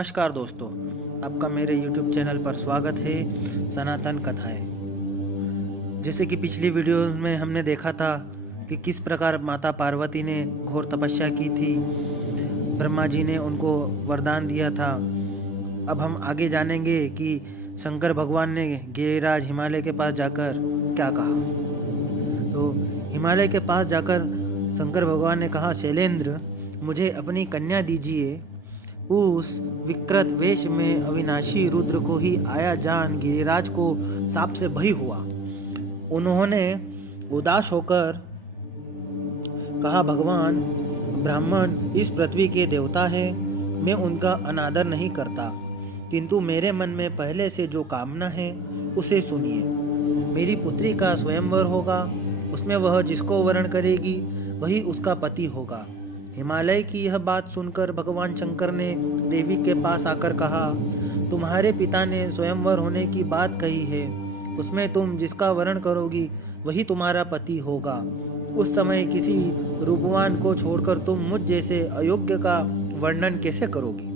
नमस्कार दोस्तों, आपका मेरे YouTube चैनल पर स्वागत है। सनातन कथाएं। जैसे कि पिछली वीडियो में हमने देखा था कि किस प्रकार माता पार्वती ने घोर तपस्या की थी, ब्रह्मा जी ने उनको वरदान दिया था। अब हम आगे जानेंगे कि शंकर भगवान ने गिरिराज हिमालय के पास जाकर क्या कहा। तो हिमालय के पास जाकर शंकर भगवान ने कहा, शैलेंद्र, मुझे अपनी कन्या दीजिए। उस विकृत वेश में अविनाशी रुद्र को ही आया जान गिरिराज को सांप से भय हुआ। उन्होंने उदास होकर कहा, भगवान, ब्राह्मण इस पृथ्वी के देवता हैं, मैं उनका अनादर नहीं करता, किंतु मेरे मन में पहले से जो कामना है उसे सुनिए। मेरी पुत्री का स्वयंवर होगा, उसमें वह जिसको वरण करेगी वही उसका पति होगा। हिमालय की यह बात सुनकर भगवान शंकर ने देवी के पास आकर कहा, तुम्हारे पिता ने स्वयंवर होने की बात कही है, उसमें तुम जिसका वरण करोगी वही तुम्हारा पति होगा। उस समय किसी रूपवान को छोड़कर तुम मुझ जैसे अयोग्य का वर्णन कैसे करोगी।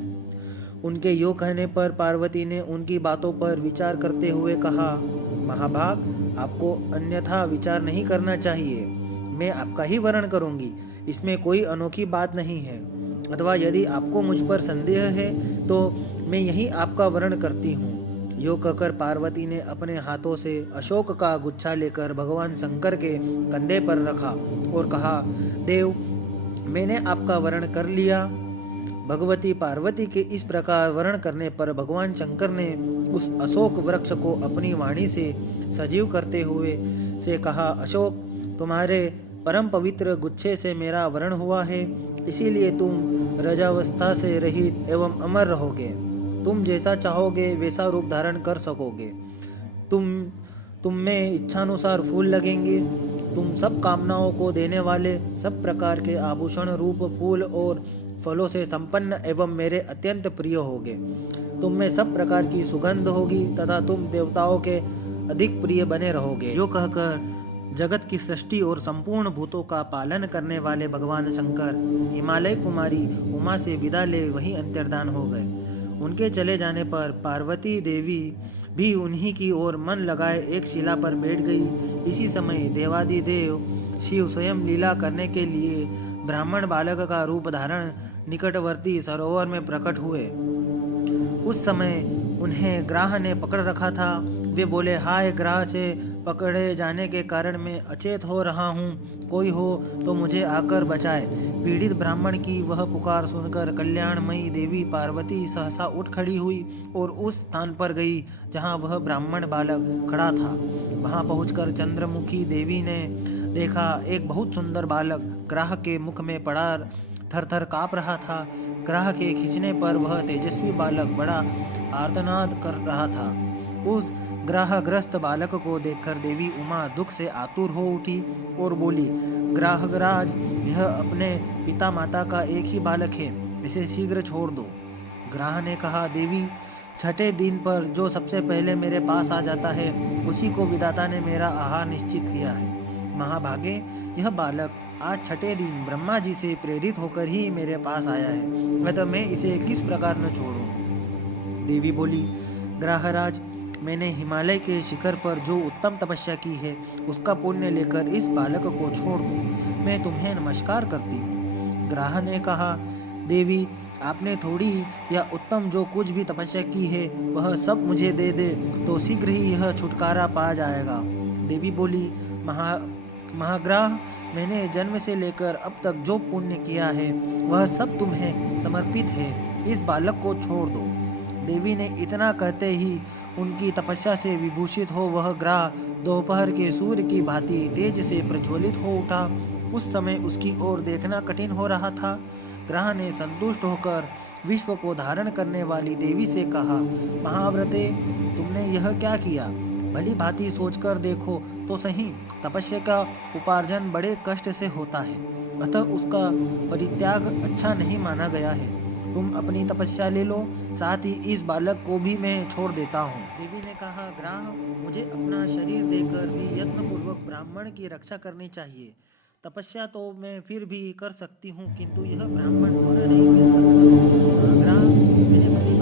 उनके यो कहने पर पार्वती ने उनकी बातों पर विचार करते हुए कहा, महाभाग, आपको अन्यथा विचार नहीं करना चाहिए। मैं आपका ही वर्ण करूंगी, इसमें कोई अनोखी बात नहीं है। अथवा यदि आपको मुझ पर संदेह है तो मैं यही आपका वर्ण करती हूँ। यो कहकर पार्वती ने अपने हाथों से अशोक का गुच्छा लेकर भगवान शंकर के कंधे पर रखा और कहा, देव, मैंने आपका वर्ण कर लिया। भगवती पार्वती के इस प्रकार वर्ण करने पर भगवान शंकर ने उस अशोक वृक्ष को अपनी वाणी से सजीव करते हुए से कहा, अशोक, तुम्हारे परम पवित्र गुच्छे से मेरा वर्ण हुआ है, इसीलिए तुम रजावस्था से रहित एवं अमर रहोगे। तुम जैसा चाहोगे वैसा रूप धारण कर सकोगे। तुम में इच्छानुसार फूल लगेंगे। तुम सब कामनाओं को देने वाले सब प्रकार के आभूषण, रूप, फूल और फलों से संपन्न एवं मेरे अत्यंत प्रिय होगे। तुम में सब प्रकार की सुगंध होगी तथा तुम देवताओं के अधिक प्रिय बने रहोगे। यो कहकर जगत की सृष्टि और संपूर्ण भूतों का पालन करने वाले भगवान शंकर हिमालय कुमारी उमा से विदा ले वहीं अंतर्धान हो गए। उनके चले जाने पर पार्वती देवी भी उन्हीं की ओर मन लगाए एक शिला पर बैठ गई। इसी समय देवादिदेव शिव स्वयं लीला करने के लिए ब्राह्मण बालक का रूप धारण निकटवर्ती सरोवर में प्रकट हुए। उस समय उन्हें ग्राह ने पकड़ रखा था। वे बोले, हाय, ग्राह से पकड़े जाने के कारण मैं अचेत हो रहा हूँ, कोई हो तो मुझे आकर बचाए। पीड़ित ब्राह्मण की वह पुकार सुनकर कल्याणमयी देवी पार्वती सहसा उठ खड़ी हुई और उस स्थान पर गई जहाँ वह ब्राह्मण बालक खड़ा था। वहाँ पहुंचकर चंद्रमुखी देवी ने देखा, एक बहुत सुंदर बालक ग्राह के मुख में पड़ा थर थर काँप रहा था। ग्राह के खींचने पर वह तेजस्वी बालक बड़ा आर्तनाद कर रहा था। उस ग्राहग्रस्त बालक को देखकर देवी उमा दुख से आतुर हो उठी और बोली, ग्राहराज, यह अपने पिता माता का एक ही बालक है, इसे शीघ्र छोड़ दो। ग्राह ने कहा, देवी, छठे दिन पर जो सबसे पहले मेरे पास आ जाता है उसी को विधाता ने मेरा आहार निश्चित किया है। महाभागे, यह बालक आज छठे दिन ब्रह्मा जी से प्रेरित होकर ही मेरे पास आया है, तो मैं इसे किस प्रकार न छोड़ूं। देवी बोली, ग्राहराज, मैंने हिमालय के शिखर पर जो उत्तम तपस्या की है उसका पुण्य लेकर इस बालक को छोड़ दो, मैं तुम्हें नमस्कार करती हूँ। ग्राह ने कहा, देवी, आपने थोड़ी या उत्तम जो कुछ भी तपस्या की है वह सब मुझे दे दे तो शीघ्र ही यह छुटकारा पा जाएगा। देवी बोली, महाग्राह, मैंने जन्म से लेकर अब तक जो पुण्य किया है वह सब तुम्हें समर्पित है, इस बालक को छोड़ दो। देवी ने इतना कहते ही उनकी तपस्या से विभूषित हो वह ग्राह दोपहर के सूर्य की भांति तेज से प्रज्वलित हो उठा। उस समय उसकी ओर देखना कठिन हो रहा था। ग्राह ने संतुष्ट होकर विश्व को धारण करने वाली देवी से कहा, महाव्रते, तुमने यह क्या किया? भली भांति सोचकर देखो तो सही, तपस्या का उपार्जन बड़े कष्ट से होता है, अतः उसका परित्याग अच्छा नहीं माना गया है। तुम अपनी तपस्या ले लो, साथ ही इस बालक को भी मैं छोड़ देता हूँ। देवी ने कहा, ग्राह, मुझे अपना शरीर देकर भी यत्नपूर्वक ब्राह्मण की रक्षा करनी चाहिए। तपस्या तो मैं फिर भी कर सकती हूँ, किंतु यह ब्राह्मण पुनः नहीं मिल सकता। ग्राह, मैंने भली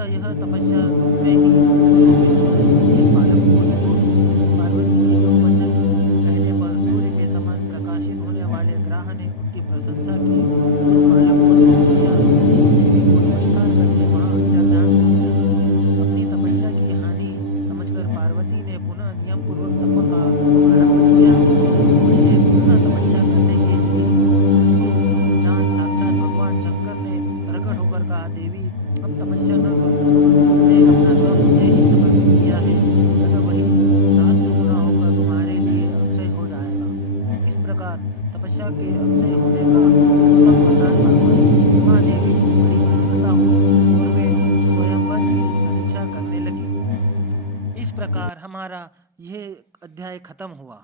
अतः यह तपस्या में ही सफल हुई। इस बालक को छोड़ पार्वती के दो वचन कहने पर सूर्य के समान प्रकाशित होने वाले ग्रह ने उनकी प्रशंसा की। उस बालक को छोड़ दिया, को नमस्कार करके वहां अंतर्ध्यान हो गया। अपनी तपस्या की हानि समझकर पार्वती ने पुनः नियम पूर्वक तप का आरंभ किया। उन्हें पुनः तपस्या करने के लिए उत्सुक जान साक्षात भगवान शंकर ने प्रकट होकर कहा, देवी अब तपस्या न करो, तुमने अपना तप मुझे ही समर्पित किया है, अतः वही सहस्त्र गुना होकर तुम्हारे लिए अक्षय हो जाएगा। इस प्रकार तपस्या के अक्षय होने का उत्तम वरदान पाकर माँ देवी को बड़ी प्रसन्नता हुई और वे स्वयंवर की प्रतीक्षा करने लगी। इस प्रकार हमारा यह अध्याय खत्म हुआ।